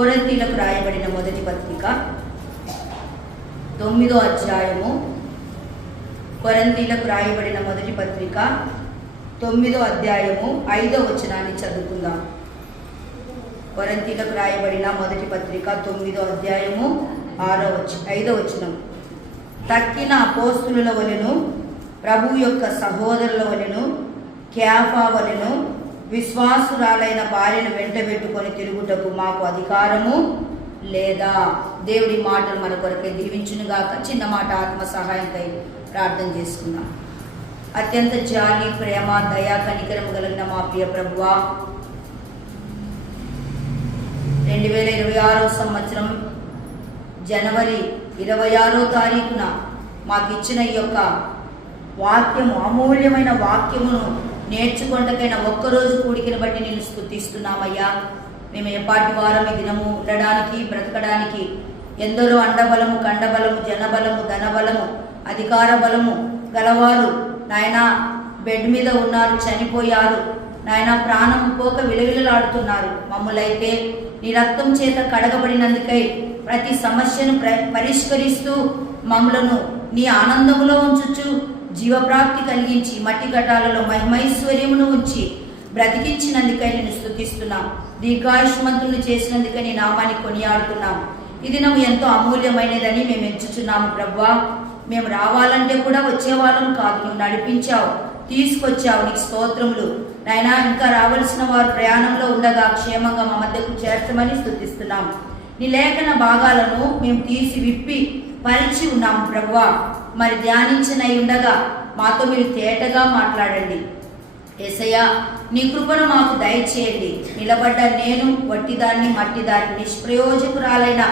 కొరింథీయులకు రాయబడిన మొదటి పత్రిక 9వ అధ్యాయము. కొరింథీయులకు రాయబడిన మొదటి పత్రిక 9వ అధ్యాయము 5వ వచనాన్ని చదువుకుందాం. కొరింథీయులకు రాయబడిన మొదటి పత్రిక 9వ అధ్యాయము 5వ వచనం. తక్కిన అపోస్తుల వలెను, ప్రభు యొక్క సహోదరుల వలెను, కేఫా వలెను విశ్వాసురాలైన భార్యను వెంటబెట్టుకొని తిరుగుటకు మాకు అధికారము లేదా? దేవుడి మాటలు మన కొరకే దీవించునుగాక. చిన్న మాట ఆత్మ సహాయంకై ప్రార్థన చేసుకుందాం. అత్యంత జాలి, ప్రేమ, దయా, కనికరము కలిగిన మా ప్రియ ప్రభువా, 2026 సంవత్సరం జనవరి 26వ తారీఖున మాకు ఇచ్చిన ఈ యొక్క వాక్యము, అమూల్యమైన వాక్యమును నేర్చుకుంటకైనా ఒక్కరోజు కూడికను బట్టి నేను స్తుతిస్తున్నామయ్యా. మేము ఎప్పటి వారం ఈ దినము ఉండడానికి, బ్రతకడానికి ఎందరో అండబలము, కండబలము, జనబలము, ధనబలము, అధికార బలము గలవారు నాయన బెడ్ మీద ఉన్నారు, చనిపోయారు నాయన, ప్రాణం పోక విలవిలలాడుతున్నారు. మమ్ములైతే నీ రక్తం చేత కడగబడినందుకై ప్రతి సమస్యను పరిష్కరిస్తూ మమ్ములను నీ ఆనందములో ఉంచుచు జీవప్రాప్తి కలిగించి మట్టి ఘటాలలో మహిమైశ్వర్యమును ఉంచి బ్రతికించినందుకై నేను స్తుతిస్తున్నాం. దీర్ఘాయుష్మంతులను చేసినందుకై నీ నామాన్ని కొనియాడుతున్నాం. ఈ దినం ఎంతో అమూల్యమైనదని మేము ఎంచుచున్నాము ప్రభువా. మేము రావాలంటే కూడా వచ్చేవాళ్ళం కాదు, నువ్వు నడిపించావు, తీసుకొచ్చావు, నీకు స్తోత్రములు నాయనా. ఇంకా రావాల్సిన వారు ప్రయాణంలో ఉండగా క్షేమంగా మా మధ్యకు చేర్చమని స్తుతిస్తున్నాం. నీ లేఖన భాగాలను మేము తీసి విప్పి పరిచి ఉన్నాము ప్రభువా. మరి ధ్యానించనై ఉండగా మాతో మీరు తేటగా మాట్లాడండి యేసయ్యా. నీ కృపను మాకు దయచేయండి. నిలబడ్డ నేను వట్టిదాన్ని, మట్టిదాన్ని, నిష్ప్రయోజకురాలైన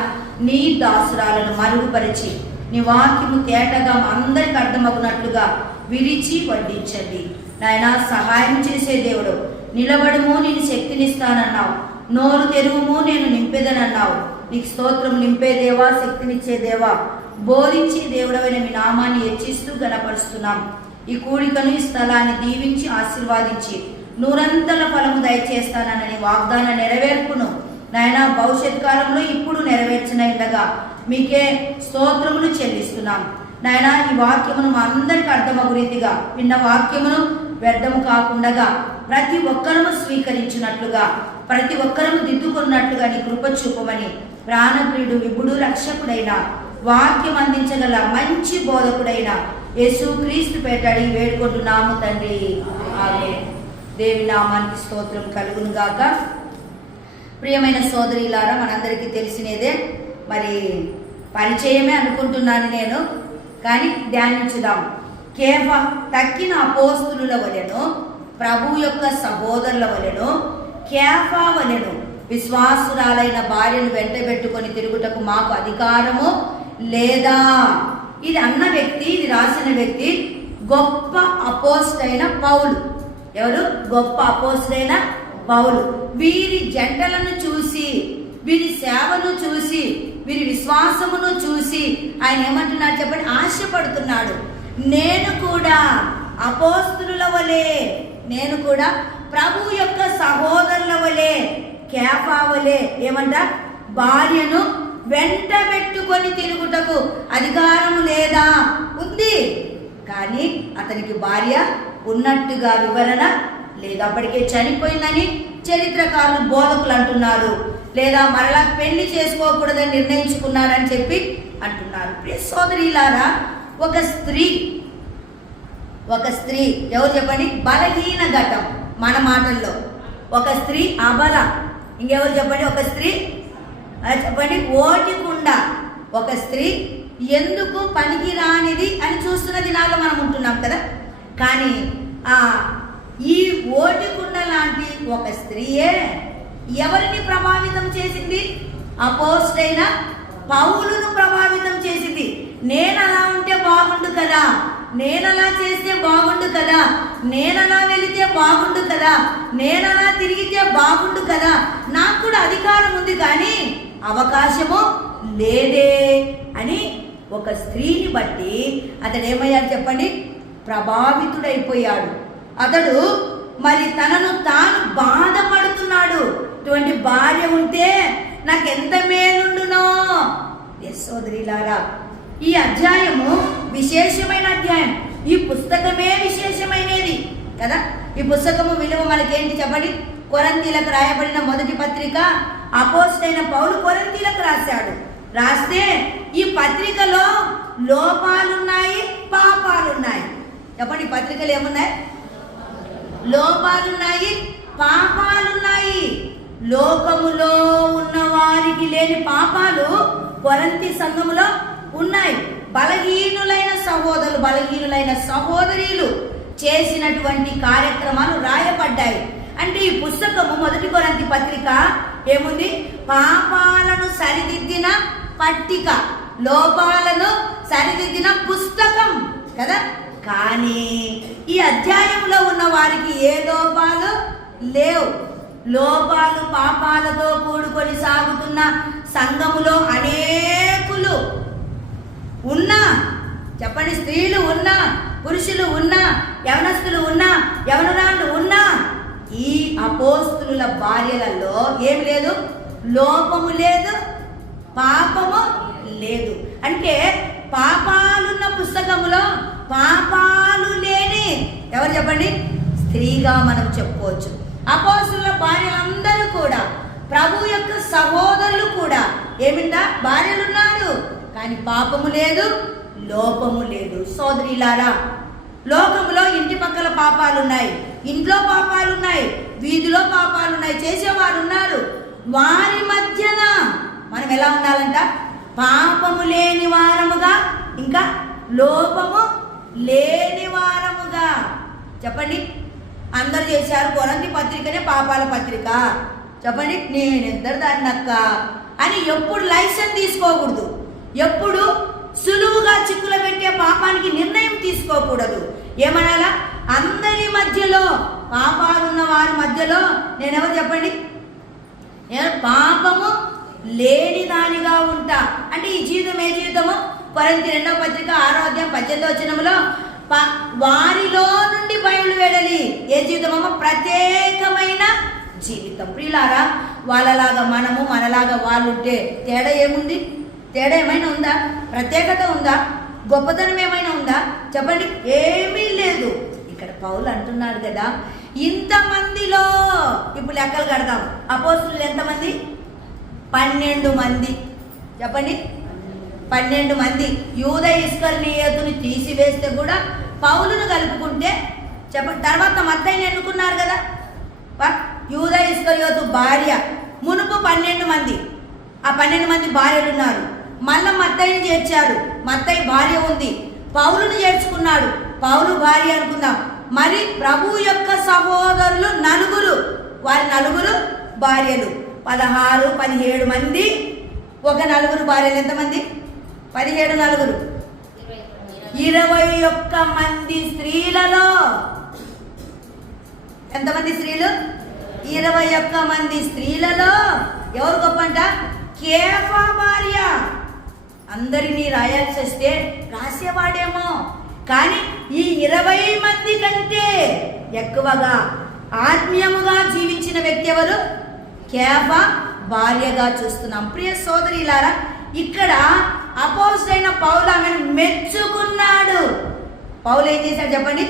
నీ దాసురాలను మరుగుపరిచి నీ వాక్యము తేటగా అందరికి అర్థమగునట్లుగా విరిచి వడ్డించండి నాయనా. సహాయం చేసే దేవుడు, నిలబడము, నేను శక్తినిస్తానన్నావు, నోరు తెరువుము, నేను నింపేదనన్నావు. నీకు స్తోత్రం. నింపే దేవా, శక్తినిచ్చే దేవా, బోధించి దేవుడవైన మీ నామాన్ని హెచ్చిస్తూ గణపరుస్తున్నాం. ఈ కూడికను, ఈ స్థలాన్ని దీవించి ఆశీర్వాదించి నూరంతల ఫలము దయచేస్తానని వాగ్దాన నెరవేర్పును నాయన భవిష్యత్ కాలంలో ఇప్పుడు నెరవేర్చినగా మీకే స్తోత్రములు చెల్లిస్తున్నాం నాయన. ఈ వాక్యమును మా అందరికి అర్థమగు రీతిగా విన్న వాక్యమును వ్యర్థము కాకుండా ప్రతి ఒక్కరము స్వీకరించినట్లుగా, ప్రతి ఒక్కరము దిద్దుకున్నట్లుగా నీ కృప చూపమని ప్రాణప్రియుడు, విభుడు, రక్షకుడైన, వాక్యం అందించగల మంచి బోధకుడైన యేసుక్రీస్తు పేట అడిగి వేడుకుంటున్నాము తండ్రి, ఆమేన్. దేవి నామానికి స్తోత్రం కలుగును గాక. ప్రియమైన సోదరులారా, మనందరికీ తెలిసినదే, మరి పరిచయమే అనుకుంటున్నాను నేను, కానీ ధ్యానించుదాం. కేవలం తక్కిన అపోస్తుల వలెను, ప్రభు యొక్క సహోదరుల వలెను, కేఫా వలెను విశ్వాసురాలైన భార్యను వెంటబెట్టుకొని తిరుగుటకు మాకు అధికారము లేదా? ఇది అన్న వ్యక్తి, ఇది రాసిన వ్యక్తి గొప్ప అపోస్తలైన పౌలు. ఎవరు? గొప్ప అపోస్తలైన పౌలు. వీరి జంటలను చూసి, వీరి సేవను చూసి, వీరి విశ్వాసమును చూసి ఆయన ఏమంటున్నాడు చెప్పండి? ఆశపడుతున్నాడు. నేను కూడా అపోస్తలుల వలె, నేను కూడా ప్రభు యొక్క సహోదరుల వలె, కేఫా వలె ఏమంట? భార్యను వెంట పెట్టుకొని తిరుగుటకు అధికారము లేదా? ఉంది, కానీ అతనికి భార్య ఉన్నట్టుగా వివరణ లేదు. అప్పటికే చనిపోయిందని చరిత్రకారులు, బోధకులు అంటున్నారు. లేదా మరలా పెళ్లి చేసుకోకూడదని నిర్ణయించుకున్నారని చెప్పి అంటున్నారు. ప్రియ సోదరీలారా, ఒక స్త్రీ ఎవరు చెప్పండి? బలహీన ఘటం. మన మాటల్లో ఒక స్త్రీ అబల. ఇంకెవరు చెప్పండి? ఒక స్త్రీ చెప్పండి ఓటికుండా. ఒక స్త్రీ ఎందుకు పనికిరానిది అని చూస్తున్న దినాల్లో మనం ఉంటున్నాం కదా. కానీ ఈ ఓటికుండ లాంటి ఒక స్త్రీయే ఎవరిని ప్రభావితం చేసింది? అపోస్తలైన పౌలును ప్రభావితం చేసింది. నేను అలా ఉంటే బాగుండు కదా, నేను అలా చేస్తే బాగుండు కదా, నేను అలా వెళితే బాగుండు కదా, నేను అలా తిరిగితే బాగుండు కదా, నాకు కూడా అధికారం ఉంది కానీ అవకాశము లేదే అని ఒక స్త్రీని బట్టి అతడు ఏమయ్యాడు చెప్పండి? ప్రభావితుడైపోయాడు. అతడు మరి తనను తాను బాధపడుతున్నాడు. ఇటువంటి భార్య ఉంటే నాకెంత మేలుండునో. ఎస్ సోదరిలారా, ఈ అధ్యాయము విశేషమైన అధ్యాయం. ఈ పుస్తకమే విశేషమైనది కదా. ఈ పుస్తకము విలువ మనకేంటి చెప్పండి? కొరింథీయులకు రాయబడిన మొదటి పత్రిక అపోస్తలుడైన పౌలు కొరింథీయులకు రాశాడు. రాస్తే ఈ పత్రికలో లోపాలున్నాయి, పాపాలున్నాయి. చెప్పండి, ఈ పత్రికలు ఏమున్నాయి? లోపాలున్నాయి, పాపాలున్నాయి. లోకములో ఉన్న వారికి లేని పాపాలు కొరింథీ సంఘములో ఉన్నాయి. బలహీనులైన సహోదరులు, బలహీనులైన సహోదరీలు చేసినటువంటి కార్యక్రమాలు రాయబడ్డాయి. అంటే ఈ పుస్తకము మొదటి కొరింథీ పత్రిక ఏముంది? పాపాలను సరిదిద్దిన పట్టిక, లోపాలను సరిదిద్దిన పుస్తకం కదా. కానీ ఈ అధ్యాయంలో ఉన్న వారికి ఏ లోపాలు లేవు. లోపాలు పాపాలతో కూడుకొని సాగుతున్న సంఘములో అనేకులు ఉన్నా, చెప్పండి, స్త్రీలు ఉన్నా, పురుషులు ఉన్నా, యవనస్తులు ఉన్నా, యవనురాళ్ళు ఉన్నా, ఈ అపోస్తుల భార్యలలో ఏం లేదు? లోపము లేదు, పాపము లేదు. అంటే పాపాలున్న పుస్తకములో పాపాలు లేని ఎవరు చెప్పండి? స్త్రీగా మనం చెప్పుకోవచ్చు. అపోస్తుల భార్యలందరూ కూడా, ప్రభు యొక్క సహోదరులు కూడా ఏమిటా? భార్యలు ఉన్నారు, కానీ పాపము లేదు, లోపము లేదు. సోదరిలారా, లోకంలో ఇంటి పక్కల పాపాలున్నాయి, ఇంట్లో పాపాలున్నాయి, వీధిలో పాపాలున్నాయి, చేసేవారు ఉన్నారు. వారి మధ్యన మనం ఎలా ఉండాలంట? పాపము లేని వారముగా, ఇంకా లోపము లేని వారముగా. చెప్పండి, అందరు చేశారు కొరింథీ పత్రికనే పాపాల పత్రిక. చెప్పండి, నేనెందరు దాన్నక్క అని ఎప్పుడు లైసెన్స్ తీసుకోకూడదు. ఎప్పుడు సులువుగా చిక్కుల పెట్టే పాపానికి నిర్ణయం తీసుకోకూడదు. ఏమనాలా? అందరి మధ్యలో, పాపాలున్న వారి మధ్యలో నేనెవరు చెప్పండి? నేను పాపము లేని దానిగా ఉంటా. అంటే ఈ జీవితం ఏ జీవితము? కొరింథీ 2వ పత్రిక 6వ అధ్యాయం 18వ వచనములో వారిలో నుండి బయలు వెడలి. ఏ జీవితమో? ప్రత్యేకమైన జీవితం. ప్రియులారా, వాళ్ళలాగా మనము, మనలాగా వాళ్ళు ఉంటే తేడా ఏముంది? తేడా ఏమైనా ఉందా? ప్రత్యేకత ఉందా? గొప్పతనం ఏమైనా ఉందా? చెప్పండి, ఏమీ లేదు. ఇక్కడ పౌలు అంటున్నాడు కదా, ఇంతమందిలో ఇప్పుడు లెక్కలు కడదాం. అపోస్తులు ఎంతమంది? 12 మంది. చెప్పండి, 12 మంది. యూద ఇస్కరియోతుని తీసివేస్తే కూడా పౌలును కలుపుకుంటే చెప్పండి. తర్వాత మత్తయిని ఎన్నుకున్నారు కదా, యూద ఇస్కరియోతు భార్య. మునుపు 12 మంది, ఆ 12 మంది భార్యలు ఉన్నారు. మళ్ళా మత్తయిని చేర్చారు, మత్తయి భార్య ఉంది. పౌలును చేర్చుకున్నాడు, పౌలు భార్య అనుకుందాం. మరి ప్రభు యొక్క సహోదరులు 9, వారి 9 భార్యలు. 16, 17 మంది. ఒక 9 భార్యలు ఎంతమంది? 17 9 21 మంది స్త్రీలలో ఎంతమంది స్త్రీలు? 21 మంది స్త్రీలలో ఎవరు గొప్ప అంట? కేఫా భార్య. అందరినీ రాయాల్సి వస్తే రాసేవాడేమో, కానీ ఈ 20 మంది కంటే ఎక్కువగా ఆత్మీయముగా జీవించిన వ్యక్తి ఎవరు? కేఫా భార్యగా చూస్తున్నాం. ప్రియ సోదరిలారా, ఇక్కడ అపోస్తలుడైన పౌలు ఆమెను మెచ్చుకున్నాడు. పౌలు ఏం చేశాడు చెప్పండి?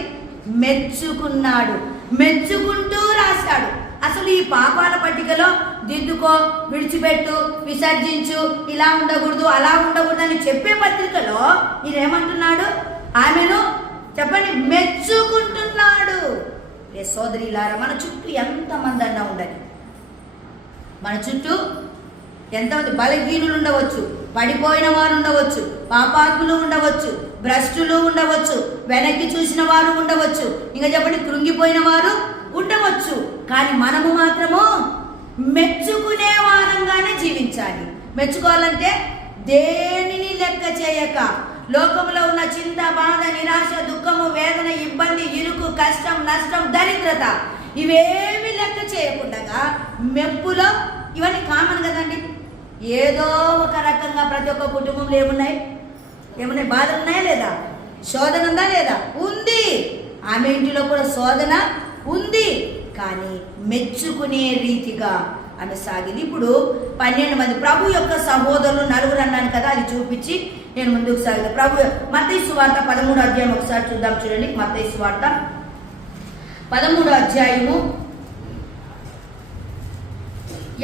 మెచ్చుకున్నాడు. మెచ్చుకుంటూ రాశాడు. అసలు ఈ పాపాల పట్టికలో దిద్దుకో, విడిచిపెట్టు, విసర్జించు, ఇలా ఉండకూడదు, అలా ఉండకూడదు అని చెప్పే పత్రికలో ఈయనేమంటున్నాడు? ఆమెను చెప్పండి మెచ్చుకుంటున్నాడు. ఏ సోదరిలారా, మన చుట్టూ ఎంతమంది అన్నా ఉండని, మన చుట్టూ ఎంతమంది బలహీనులు ఉండవచ్చు, పడిపోయిన వారు ఉండవచ్చు, పాపాత్ములు ఉండవచ్చు, భ్రష్టులు ఉండవచ్చు, వెనక్కి చూసిన వారు ఉండవచ్చు, ఇంకా చెప్పండి కృంగిపోయిన వారు ఉండవచ్చు. కానీ మనము మాత్రము మెచ్చుకునే వారంగానే జీవించాలి. మెచ్చుకోవాలంటే దేనిని లెక్క చేయక, లోకంలో ఉన్న చింత, బాధ, నిరాశ, దుఃఖము, వేదన, ఇబ్బంది, ఇరుకు, కష్టం, నష్టం, దరిద్రత ఇవేమి లెక్క చేయకుండా మెప్పులో, ఇవన్నీ కామన్ కదండి. ఏదో ఒక రకంగా ప్రతి ఒక్క కుటుంబంలో ఏమున్నాయి బాధ ఉన్నాయా లేదా? శోధన ఉందా లేదా? ఉంది. ఆమె ఇంటిలో కూడా శోధన ఉంది. కానీ మెచ్చుకునే రీతిగా ఆమె సాగింది. ఇప్పుడు 12 మంది ప్రభు యొక్క సహోదరులు 4 అన్నాను కదా, అది చూపించి నేను ముందుకు సాగుతాను. ప్రభు మత్తయి సువార్త 13వ అధ్యాయం ఒకసారి చూద్దాం. చూడండి, మత్తయి సువార్త 13వ అధ్యాయము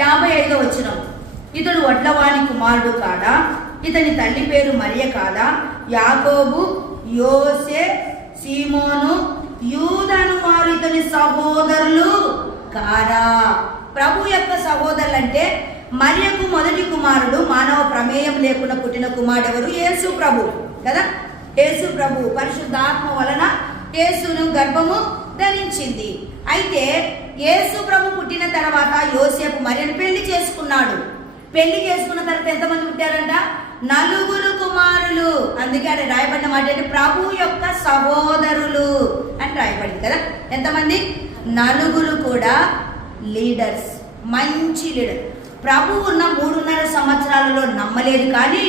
55వ వచనం. ఇతడు వడ్లవాని కుమారుడు కాడా? ఇతని తల్లి పేరు మరియ కాదా? యాకోబు, యోసే, సీమోను, యూదను వారు ఇతని సహోదరులు కారా? ప్రభు యొక్క సహోదరులు అంటే మరియకు మొదటి కుమారుడు, మానవ ప్రమేయం లేకుండా పుట్టిన కుమారుడు ఎవరు? యేసు ప్రభు కదా. యేసు ప్రభు పరిశుద్ధాత్మ వలన యేసును గర్భము ధరించింది. అయితే యేసు ప్రభు పుట్టిన తర్వాత యోసేపు మరియను పెళ్లి చేసుకున్నాడు. పెళ్లి చేసుకున్న తర్వాత ఎంతమంది పుట్టారంట? 4 కుమారులు. అందుకే అక్కడ రాయబడిన మాట అంటే ప్రభు యొక్క సహోదరులు అని రాయబడింది కదా. ఎంతమంది? 4 కూడా లీడర్స్, మంచి లీడర్. ప్రభు ఉన్న 3.5 సంవత్సరాలలో నమ్మలేదు, కానీ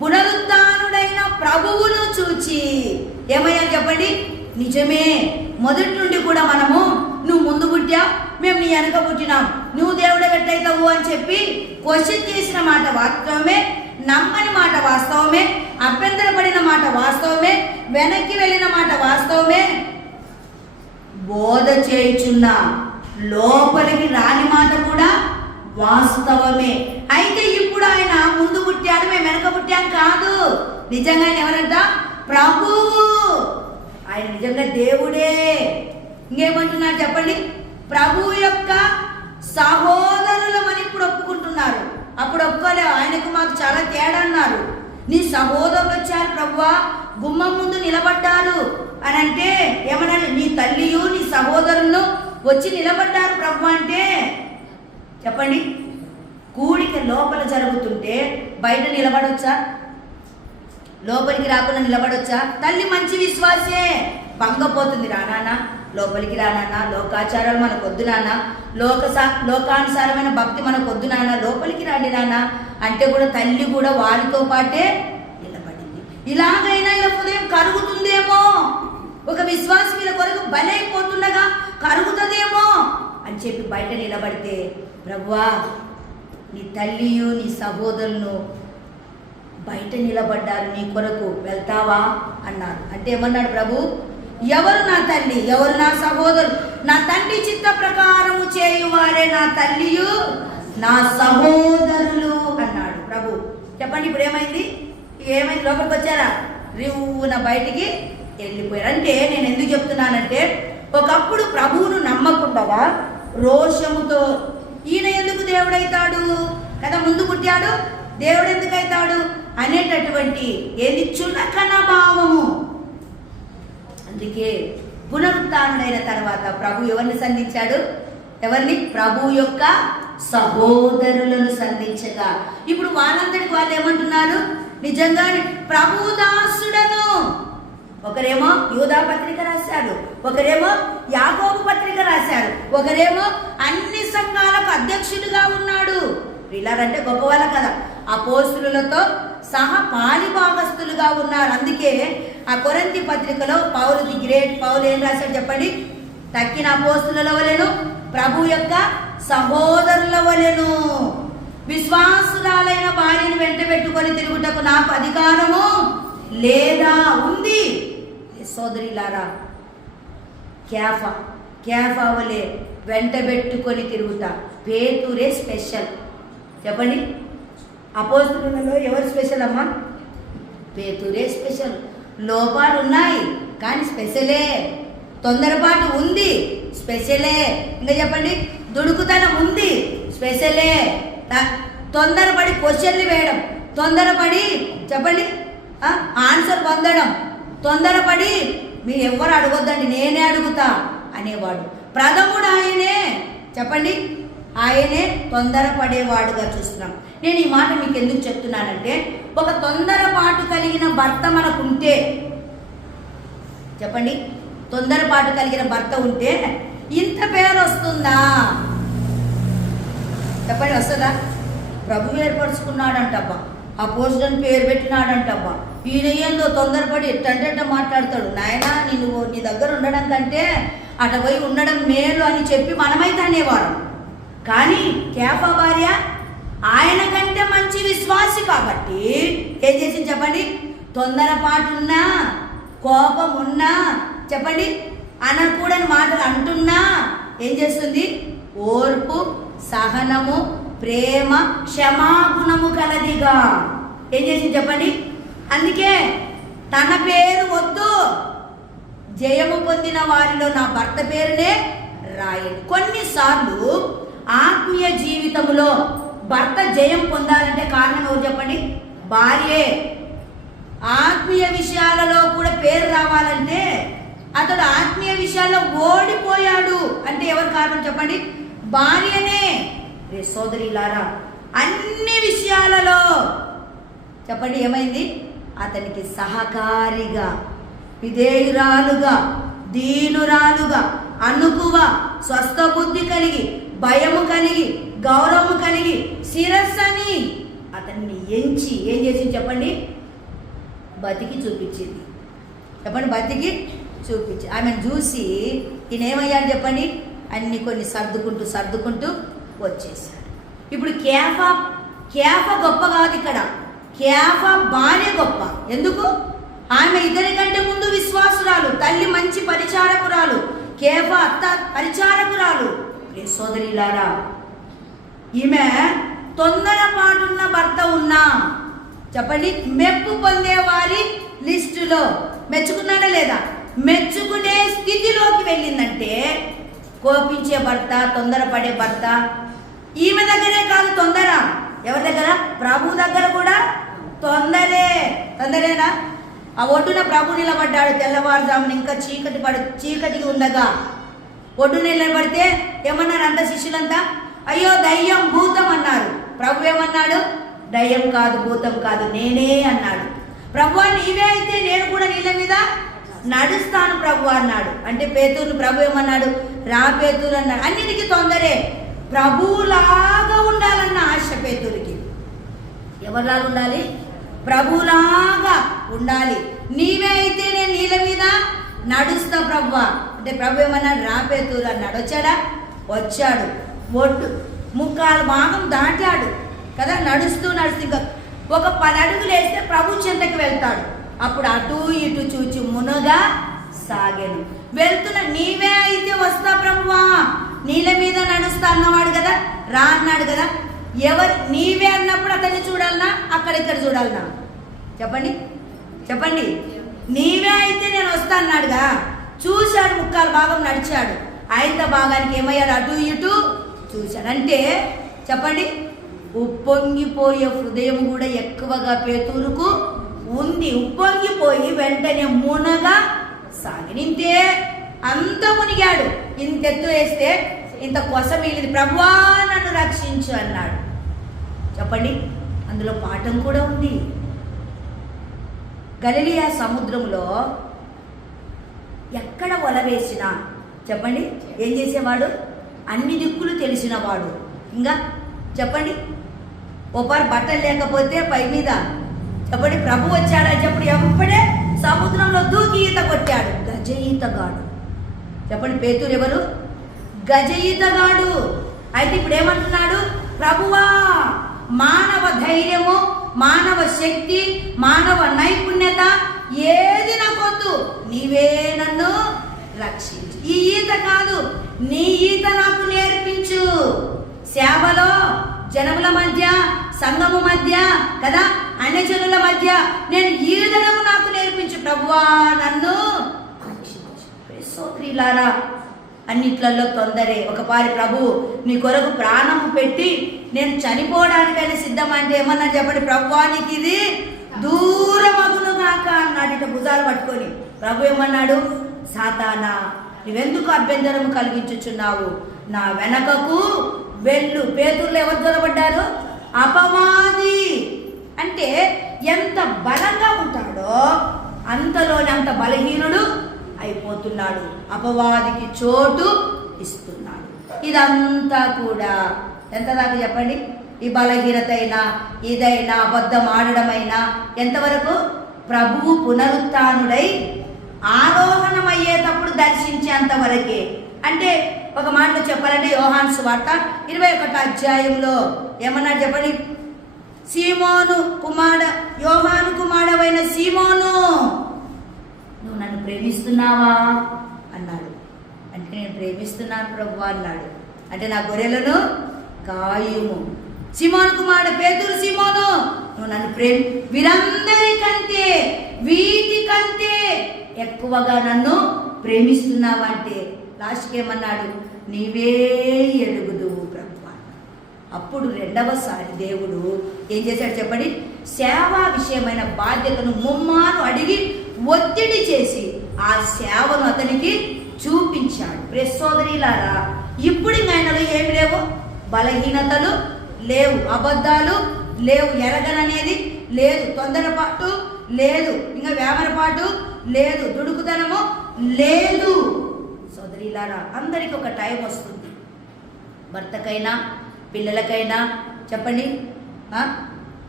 పునరుత్థానుడైన ప్రభువును చూచి ఏమయ్యారు చెప్పండి? నిజమే, మొదటి నుండి కూడా మనము నువ్వు ముందు పుట్టా, మేము నీ వెనక పుట్టినాం, నువ్వు దేవుడే ఎట్లయితావు అని చెప్పి క్వశ్చన్ చేసిన మాట వాస్తవమే, నమ్మని మాట వాస్తవమే, అభ్యంతరపడిన మాట వాస్తవమే, వెనక్కి వెళ్ళిన మాట వాస్తవమే, బోధ చేయుచున్న లోపలికి రాని మాట కూడా వాస్తవమే. అయితే ఇప్పుడు ఆయన ముందు పుట్టాడు, మేము వెనక పుట్టాం కాదు. నిజంగా ఆయన ఎవరంట? ప్రభువు. ఆయన నిజంగా దేవుడే. ఇంకేమంటున్నారు చెప్పండి? ప్రభు యొక్క సహోదరులమని ఇప్పుడు ఒప్పుకుంటున్నారు. అప్పుడు ఒప్పుకోలే, ఆయనకు మాకు చాలా తేడా అన్నారు. నీ సహోదరులు వచ్చారు ప్రభువా, గుమ్మం ముందు నిలబడ్డారు అని అంటే ఏమన్నా? నీ తల్లియు నీ సహోదరులు వచ్చి నిలబడ్డారు ప్రభు అంటే చెప్పండి. కూడిక లోపల జరుగుతుంటే బయట నిలబడొచ్చా? లోపలికి రాకుండా నిలబడొచ్చా? తల్లి మంచి విశ్వాసే, భంగపోతుంది. రానా లోపలికి రానా, లోకాచారాలు మనకు వద్దు నాన్న, లోకానుసారమైన భక్తి మనకు వద్దు నాన్న, లోపలికి రాండి నాన్న అంటే కూడా తల్లి కూడా వారితో పాటే నిలబడింది. ఇలాగైనా ఇలా ఉదయం కరుగుతుందేమో, ఒక విశ్వాసం ఇలా కొరకు బలైపోతుండగా కరుగుతుందేమో అని చెప్పి బయట నిలబడితే, ప్రభువా నీ తల్లియు నీ సహోదరులను బయట నిలబడ్డారు, నీ కొరకు వెళ్తావా అన్నారు. అంటే ఏమన్నాడు ప్రభు? ఎవరు నా తల్లి, ఎవరు నా సహోదరు? నా తండ్రి చిత్త ప్రకారము చేయువారే నా తల్లియు నా సహోదరులు అన్నాడు ప్రభు. చెప్పండి, ఇప్పుడు ఏమైంది? లోపలికి వచ్చారా? రివ్వున బయటికి వెళ్ళిపోయారు. అంటే నేను ఎందుకు చెప్తున్నానంటే, ఒకప్పుడు ప్రభువును నమ్మకుండా రోషముతో ఈయన ఎందుకు దేవుడైతాడు కదా, ముందు పుట్టాడు దేవుడు ఎందుకు అవుతాడు అనేటటువంటి ఏది చులకన భావము. అందుకే పునరుత్థానుడైన తర్వాత ప్రభు ఎవరిని సంధించాడు? ఎవరిని? ప్రభు యొక్క సహోదరులను సంధించగా ఇప్పుడు వాళ్ళందరికీ వాళ్ళు ఏమంటున్నారు? నిజంగానే ప్రభు దాసుడను. ఒకరేమో యూదా పత్రిక రాశారు, ఒకరేమో యాకోబు పత్రిక రాశారు, ఒకరేమో అన్ని సంఘాలకు అధ్యక్షుడిగా ఉన్నాడు. వీళ్ళంటే గొప్పవాళ్ళ కదా, అపోస్తులతో సహా పాలిభాగస్తులుగా ఉన్నారు. అందుకే ఆ కొరింథీ పత్రికలో పౌలు ది గ్రేట్ పౌలు ఏం రాశాడు చెప్పండి? తక్కిన అపోస్తుల వలెను ప్రభు యొక్క సహోదరుల వలెను విశ్వాసురాలైన భార్యను వెంట పెట్టుకొని తిరుగుటకు నాకు అధికారము లేదా? ఉంది. సోదరిలారా, క్యాఫా వలె వెంట పెట్టుకొని తిరుగుతా. పేతురే స్పెషల్. చెప్పండి, అపోస్తులలో ఎవరు స్పెషల్ అమ్మా? పేతురే స్పెషల్. లోపాలు ఉన్నాయి కానీ స్పెషలే. తొందరపాటు ఉంది, స్పెషలే. ఇంకా చెప్పండి, దుడుకుతనం ఉంది, స్పెషలే. తొందరపడి క్వశ్చన్లు వేయడం, తొందరపడి చెప్పండి ఆన్సర్ పొందడం, తొందరపడి మీరు ఎవరు అడగొద్దండి నేనే అడుగుతా అనేవాడు. ప్రథముడు ఆయనే. చెప్పండి, ఆయనే తొందరపడేవాడుగా చూస్తున్నాం. నేను ఈ మాట మీకు ఎందుకు చెప్తున్నానంటే, ఒక తొందరపాటు కలిగిన భర్త మనకుంటే, చెప్పండి, తొందరపాటు కలిగిన భర్త ఉంటే ఇంత పేరు వస్తుందా? చెప్పండి, వస్తుందా? ప్రభు ఏర్పరచుకున్నాడంటబ్బా, ఆ పోస్టుని పేరు పెట్టినాడంటబ్బా, ఈయన ఏందో తొందరపడి ఎట్టంటే మాట్లాడతాడు. నాయనా, నువ్వు నీ దగ్గర ఉండడం కంటే అటు పోయి ఉండడం మేలు అని చెప్పి మనమైతే అనేవారం. కానీ కేఫా భార్య ఆయన కంటే మంచి విశ్వాసి కాబట్టి ఏం చేసింది చెప్పండి? తొందరపాటున్నా, కోపం ఉన్నా, చెప్పండి, అనకూడని మాటలు అంటున్నా ఏం చేస్తుంది? ఓర్పు, సహనము, ప్రేమ, క్షమాగుణము కలదిగా ఏం చేసింది చెప్పండి? అందుకే తన పేరు వద్దు, జయము పొందిన వారిలో నా భర్త పేరునే రాయండి. కొన్నిసార్లు ఆత్మీయ జీవితంలో భర్త జయం పొందాలంటే కారణం ఎవరు చెప్పండి? భార్యే. ఆత్మీయ విషయాలలో కూడా పేరు రావాలంటే అతడు ఆత్మీయ విషయాల్లో ఓడిపోయాడు అంటే ఎవరు కారణం చెప్పండి? భార్యనే. రే సోదరిలారా, అన్ని విషయాలలో చెప్పండి ఏమైంది? అతనికి సహకారిగా, విధేయురాలుగా, దీనురాలుగా, అనుకువ, స్వస్థ బుద్ధి కలిగి, భయము కలిగి, గౌరవము కలిగి, శిరస్సని అతన్ని ఎంచి ఏం చేసింది చెప్పండి? బతికి చూపించింది. చెప్పండి, బతికి చూపించి ఆమెను చూసి ఈయన ఏమయ్యాడు చెప్పండి? అన్ని కొన్ని సర్దుకుంటూ వచ్చేసాడు. ఇప్పుడు కేఫా గొప్ప కాదు, ఇక్కడ కేఫా భార్య గొప్ప. ఎందుకు? ఆమె ఇద్దరి కంటే ముందు విశ్వాసురాలు, తల్లి మంచి పరిచారకురాలు, కేఫా అత్త పరిచారకురాలు. సోదరిలారా, ఈమె తొందరపాటున్న భర్త ఉన్నా చెప్పండి మెప్పు పొందేవారి లిస్టులో మెచ్చుకున్నాడా లేదా? మెచ్చుకునే స్థితిలోకి వెళ్ళిందంటే కోపించే భర్త, తొందరపడే భర్త ఈమె దగ్గరే కాదు తొందర. ఎవరి దగ్గర? ప్రభు దగ్గర కూడా తొందరేనా? ఆ ఒడ్డున ప్రభు నిలబడ్డాడు తెల్లవారుజామున, ఇంకా చీకటికి ఉండగా ఒడ్డు నిలబడితే ఏమన్నారు అంత శిష్యులంతా? అయ్యో దయ్యం, భూతం అన్నారు. ప్రభు ఏమన్నాడు? దయ్యం కాదు, భూతం కాదు, నేనే అన్నాడు. ప్రభు నీవే అయితే నేను కూడా నీళ్ళ మీద నడుస్తాను ప్రభు అన్నాడు. అంటే పేతురు ప్రభు ఏమన్నాడు? రా పేతురు అన్నాడు. అన్నిటికీ తొందరే. ప్రభులాగా ఉండాలన్న ఆశ పేతురికి. ఎవరిలాగా ఉండాలి? ప్రభులాగా ఉండాలి. నీవే అయితే నేను నీళ్ళ మీద నడుస్తా ప్రభు అంటే ప్రభు ఏమన్నాడు? రా పేతురు అన్నాడు. వచ్చాడు. ఒడ్డు ముక్కాలు భాగం దాటాడు కదా, నడుస్తూ ఇంకా ఒక 10 అడుగులు వేస్తే ప్రభు చెంతకి వెళ్తాడు. అప్పుడు అటు ఇటు చూచి మునగా సాగాను. వెళ్తున్న నీవే అయితే వస్తా ప్రభువా, నీళ్ళ మీద నడుస్తా అన్నవాడు కదా, రా అన్నాడు కదా. ఎవరు నీవే అన్నప్పుడు అతన్ని చూడాలనా, అక్కడిక్కడ చూడాలనా? చెప్పండి. నీవే అయితే నేను వస్తా అన్నాడుగా. చూశాడు, ముక్కాలు భాగం నడిచాడు. ఆయన భాగానికి ఏమయ్యాడు? అటు ఇటు చూశాడు. అంటే చెప్పండి, ఉప్పొంగిపోయే హృదయం కూడా ఎక్కువగా పేతురుకు ఉంది. ఉప్పొంగిపోయి వెంటనే మునగా సాగినింతే అంత మునిగాడు. ఇంతెత్తు వేస్తే ఇంత కొస మిగిలింది. ప్రభువా నన్ను రక్షించు అన్నాడు. చెప్పండి, అందులో పాఠం కూడా ఉంది. గలిలియా సముద్రంలో ఎక్కడ వల వేసినా చెప్పండి ఏం చేసేవాడు? అన్ని దిక్కులు తెలిసినవాడు. ఇంకా చెప్పండి, ఒకరు బట్టలు లేకపోతే పై మీద చెప్పండి ప్రభు వచ్చాడని చెప్పండి ఎప్పుడే సముద్రంలో దూకి ఈత కొట్టాడు. గజ ఈతగాడు. చెప్పండి, పేతురు ఎవరు? గజ ఈతగాడు. అయితే ఇప్పుడు ఏమంటున్నాడు? ప్రభువా, మానవ ధైర్యము, మానవ శక్తి, మానవ నైపుణ్యత ఏది నాకొద్దు, నీవే నన్ను రక్షించు. ఈ ఈత కాదు, నీ ఈత నాకు నేర్పించు. సేవలో జనముల మధ్య, సంఘము మధ్య కదా, అన్యజనుల మధ్య నేను ఈదనము నాకు నేర్పించు ప్రభువా, నన్ను రక్షించు. సోదరులారా, అన్నిట్లలో తొందరే. ఒకపారి ప్రభు నీ కొరకు ప్రాణము పెట్టి నేను చనిపోవడానికైనా సిద్ధం అంటే ఏమన్నా చెప్పండి? ప్రభువా నీకు ఇది దూరమగును గాక అన్నాడు. ఇట భుజాలు పట్టుకొని ప్రభు ఏమన్నాడు? సాతానా, నువ్వెందుకు అభ్యంతరము కలిగించుచున్నావు? నా వెనకకు వెళ్ళు. పేతురులో ఎవరు దొరబడ్డారు? అపవాది. అంటే ఎంత బలంగా ఉంటాడో అంతలోనే అంత బలహీనుడు అయిపోతున్నాడు. అపవాదికి చోటు ఇస్తున్నాడు. ఇదంతా కూడా ఎంత దాకా చెప్పండి? ఈ బలహీనత అయినా, ఇదైనా, అబద్ధం ఆడడమైనా ఎంతవరకు? ప్రభువు పునరుత్థానుడై ఆరోహణమయ్యేటప్పుడు దర్శించేంత వరకే. అంటే ఒక మాటలో చెప్పాలంటే యోహాను సువార్త 21వ అధ్యాయంలో ఏమన్నారు చెప్పండి? యోహాను కుమారుడైన సీమోను, నువ్వు నన్ను ప్రేమిస్తున్నావా అన్నాడు. అంటే నేను ప్రేమిస్తున్నాను ప్రభువా అన్నాడు. అంటే నా గొర్రెలను కాయుము. సీమోను కుమారుడు పేతురు, సీమోను నువ్వు నన్ను వీటికంటే ఎక్కువగా నన్ను ప్రేమిస్తున్నావంటే లాస్ట్కి ఏమన్నాడు? నీవే ఎరుగుదువు ప్రభువా. అప్పుడు రెండవసారి దేవుడు ఏం చేశాడు చెప్పండి? సేవా విషయమైన బాధ్యతను ముమ్మారు అడిగి ఒత్తిడి చేసి ఆ సేవను అతనికి చూపించాడు. సోదరీలారా, ఇప్పుడు ఆయనలో ఏమి లేవు, బలహీనతలు లేవు, అబద్ధాలు లేవు, ఎరగననేది లేదు, తొందరపాటు లేదు, ఇంకా వేమరపాటు లేదు, దుడుకుతనము లేదు. సోదరీలారా, అందరికీ ఒక టైం వస్తుంది. భర్తకైనా పిల్లలకైనా చెప్పండి,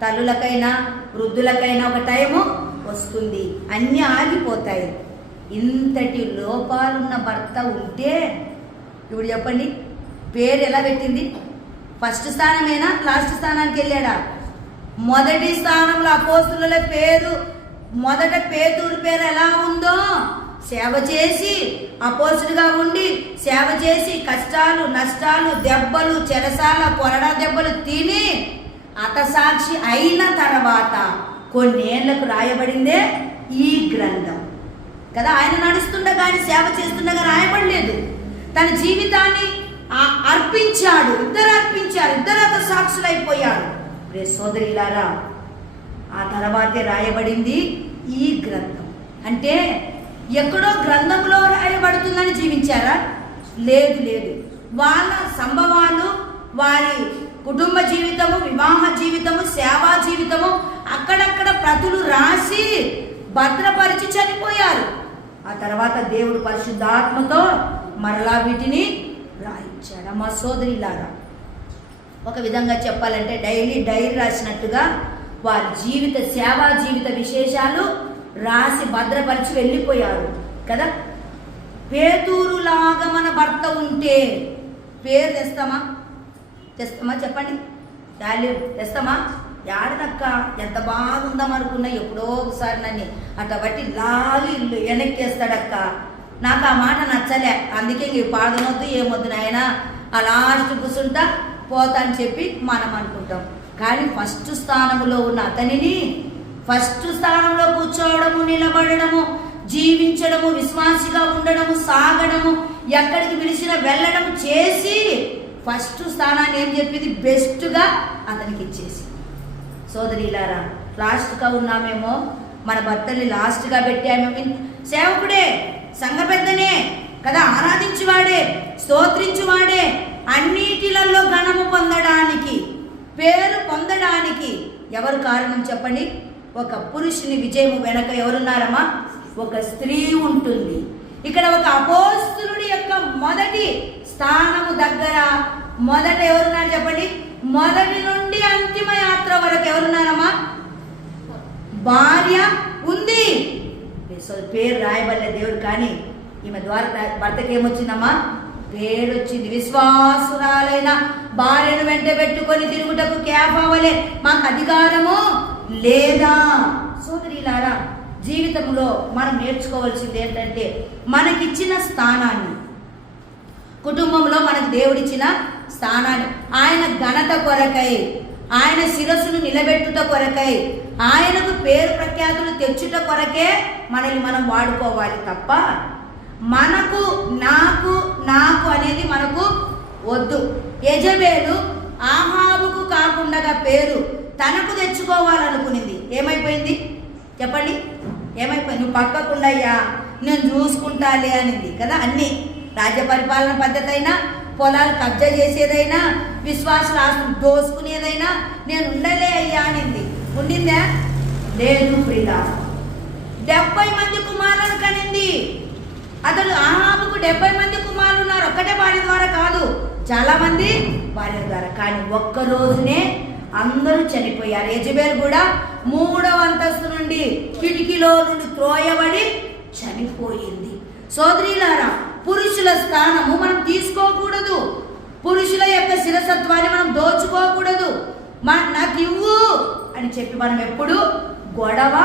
తల్లులకైనా వృద్ధులకైనా ఒక టైము వస్తుంది. అన్నీ ఆగిపోతాయి. ఇంతటి లోపాలున్న భర్త ఉంటే ఇప్పుడు చెప్పండి, పేరు ఎలా పెట్టింది? ఫస్ట్ స్థానమేనా, లాస్ట్ స్థానానికి వెళ్ళాడా? మొదటి స్థానంలో అపోస్తుల పేరు, మొదట పేతురు పేరు ఎలా ఉందో, సేవ చేసి అపోస్తులుగా ఉండి సేవ చేసి కష్టాలు నష్టాలు దెబ్బలు చెరసాల కొరడా దెబ్బలు తిని హతసాక్షి అయిన తర్వాత కొన్నేళ్లకు రాయబడిందే ఈ గ్రంథం కదా. ఆయన నడుస్తుండగా, ఆయన సేవ చేస్తుండగా రాయబడలేదు. తన జీవితాన్ని అర్పించాడు. ఇద్దరు హతసాక్షులు అయిపోయారు. సోదరిలారా, ఆ తర్వాతే రాయబడింది ఈ గ్రంథం. అంటే ఎక్కడో గ్రంథంలో రాయబడుతుందని జీవించారా? లేదు. వాళ్ళ సంభవాలు, వారి కుటుంబ జీవితము, వివాహ జీవితము, సేవా జీవితము అక్కడక్కడ ప్రతులు రాసి భద్రపరిచి చనిపోయారు. ఆ తర్వాత దేవుడు పరిశుద్ధాత్మతో మరలా వీటిని రాయించాడు. మా సోదరిలారా, ఒక విధంగా చెప్పాలంటే డైరీ రాసినట్టుగా వారి సేవా జీవిత విశేషాలు రాసి భద్రపరిచి వెళ్ళిపోయారు కదా. పేతురులాగా మన భర్త ఉంటే పేరు తెస్తామా చెప్పండి? తెస్తామా? యాడనక్క ఎంత బాగుందాం అనుకున్నా, ఎప్పుడో ఒకసారి నన్ను అట్ట బట్టి లాగి వెనక్కేస్తాడక్క. నాకు ఆ మాట నచ్చలే, అందుకే ఇంక పాడనొద్దు ఏమొద్దు నాయన, ఆ లాస్ట్ కూర్చుంటా పోతా అని చెప్పి మనం అనుకుంటాం. కానీ ఫస్ట్ స్థానంలో ఉన్న అతనిని, ఫస్ట్ స్థానంలో కూర్చోవడము, నిలబడము, జీవించడము, విశ్వాసిగా ఉండడము, సాగడము, ఎక్కడికి పిలిచినా వెళ్ళడం చేసి ఫస్ట్ స్థానాన్ని ఏం చెప్పింది? బెస్ట్గా అతనికి ఇచ్చేసి. సోదరిలారా, లాస్ట్గా ఉన్నామేమో, మన భర్తని లాస్ట్గా పెట్టామేమో. సేవకుడే, సంఘ పెద్దనే కదా, ఆరాధించువాడే, స్తోత్రించువాడే, అన్నిటిలలో ఘనము పొందడానికి, పేరు పొందడానికి ఎవరు కారణం చెప్పండి? ఒక పురుషుని విజయము వెనక ఎవరున్నారమ్మా? ఒక స్త్రీ ఉంటుంది. ఇక్కడ ఒక అపోస్తులుడి యొక్క మొదటి స్థానము దగ్గర మొదట ఎవరున్నారు చెప్పండి? మొదటి నుండి అంతిమ యాత్ర వరకు ఎవరున్నారమ్మా? భార్య ఉంది. పేరు రాయబడలే దేవుడు, కానీ ఈమె ద్వారా భర్తకి ఏమొచ్చిందమ్మా? పేరు వచ్చింది. విశ్వాసురాలైన భార్యను వెంట పెట్టుకొని తిరుగుటకు కేఫావలే మాకు అధికారము లేదా? సోదరిలారా, జీవితంలో మనం నేర్చుకోవాల్సింది ఏంటంటే, మనకిచ్చిన స్థానాన్ని, కుటుంబంలో మనకు దేవుడిచ్చిన స్థానాన్ని ఆయన ఘనత కొరకై, ఆయన శిరస్సును నిలబెట్టుట కొరకై, ఆయనకు పేరు ప్రఖ్యాతులు తెచ్చుట కొరకే మనల్ని మనం వాడుకోవాలి తప్ప మనకు నాకు అనేది మనకు వద్దు. యెజబెలు ఆహాబుకు కాకుండా పేరు తనకు తెచ్చుకోవాలనుకునింది. ఏమైపోయింది చెప్పండి? ఏమైపోయింది? నువ్వు పక్కకుండయ్యా, నేను చూసుకుంటాలే అనింది కదా. అన్నీ రాజ్య పరిపాలన పద్ధతి అయినా, పొలాలు కబ్జా చేసేదైనా, విశ్వాసుల ఆస్తులు దోసుకునేదైనా నేను ఉండలే అయ్యా అనింది. ఉండిందా? లేదు ప్రియులా. 70 మంది కుమారులను కనింది. అతడు ఆహాబుకు 70 మంది కుమారులు ఉన్నారు. ఒక్కటే భార్య ద్వారా కాదు, చాలా మంది భార్య ద్వారా. కానీ ఒక్క రోజునే అందరూ చనిపోయారు. యెజబెలు కూడా 3వ అంతస్తు నుండి కిటికీలో నుండి త్రోయబడి చనిపోయింది. సోదరీలారా, పురుషుల స్థానము మనం తీసుకోకూడదు. పురుషుల యొక్క శిరసత్వాన్ని మనం దోచుకోకూడదు. నాకు ఇవ్వు అని చెప్పి మనం ఎప్పుడు గొడవ